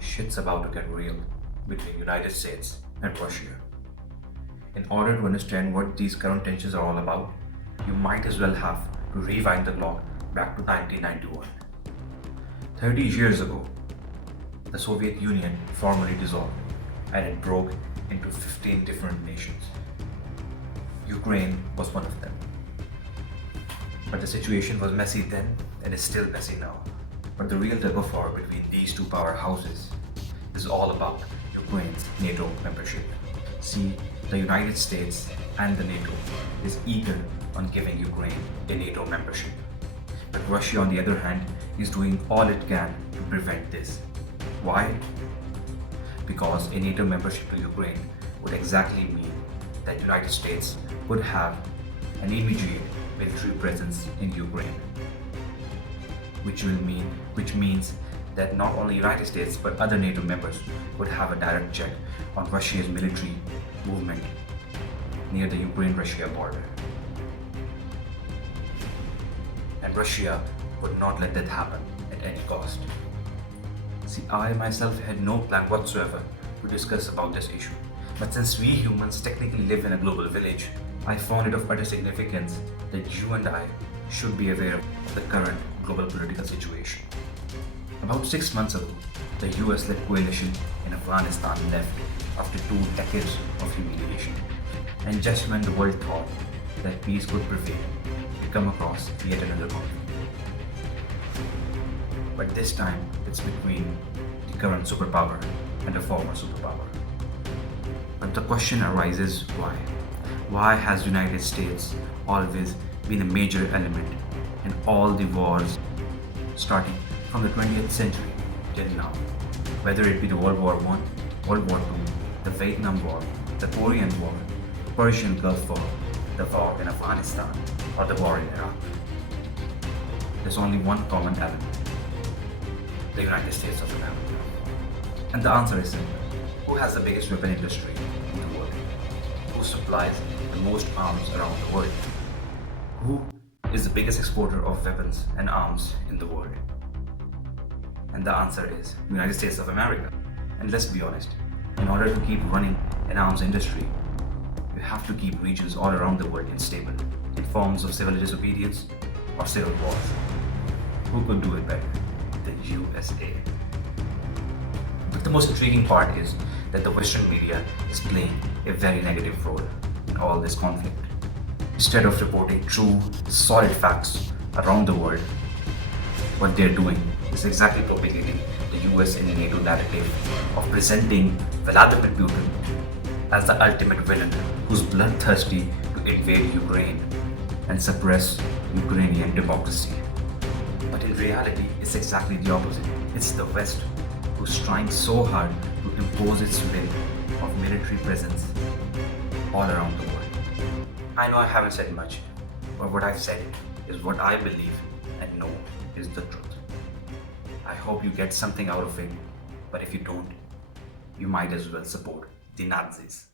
shit's about to get real between United States and Russia. In order to understand what these current tensions are all about, you might as well have to rewind the clock back to 1991. 30 years ago, the Soviet Union formally dissolved and it broke into 15 different nations. Ukraine was one of them. But the situation was messy then and is still messy now. But the real tug of war between these two powerhouses is all about Ukraine's NATO membership. See, the United States and the NATO is eager on giving Ukraine a NATO membership. But Russia, on the other hand, is doing all it can to prevent this. Why? Because a NATO membership to Ukraine would exactly mean that the United States would have an immediate military presence in Ukraine, which means that not only United States but other NATO members would have a direct check on Russia's military movement near the Ukraine-Russia border. And Russia would not let that happen at any cost. See, I myself had no plan whatsoever to discuss about this issue. But since we humans technically live in a global village, I found it of utter significance that you and I should be aware of the current global political situation. About 6 months ago, the US-led coalition in Afghanistan left after 2 decades of humiliation. And just when the world thought that peace could prevail, we come across yet another conflict. But this time, it's between the current superpower and the former superpower. But the question arises, why? Why has the United States always been a major element in all the wars starting from the 20th century till now? Whether it be the World War I, World War II, the Vietnam War, the Korean War, the Persian Gulf War, the war in Afghanistan, or the war in Iraq. There's only one common element: the United States of America. And the answer is simple. Who has the biggest weapon industry in the world? Who supplies the most arms around the world? Who is the biggest exporter of weapons and arms in the world? And the answer is United States of America. And let's be honest, in order to keep running an arms industry, you have to keep regions all around the world unstable in forms of civil disobedience or civil wars. Who could do it better than USA? But the most intriguing part is that the Western media is playing a very negative role in all this conflict. Instead of reporting true, solid facts around the world, what they're doing is exactly propagating the US and NATO narrative of presenting Vladimir Putin as the ultimate villain who's bloodthirsty to invade Ukraine and suppress Ukrainian democracy. But in reality, it's exactly the opposite. It's the West who's trying so hard to impose its will of military presence all around the world. I know I haven't said much, but what I've said is what I believe and know is the truth. I hope you get something out of it, but if you don't, you might as well support the Nazis.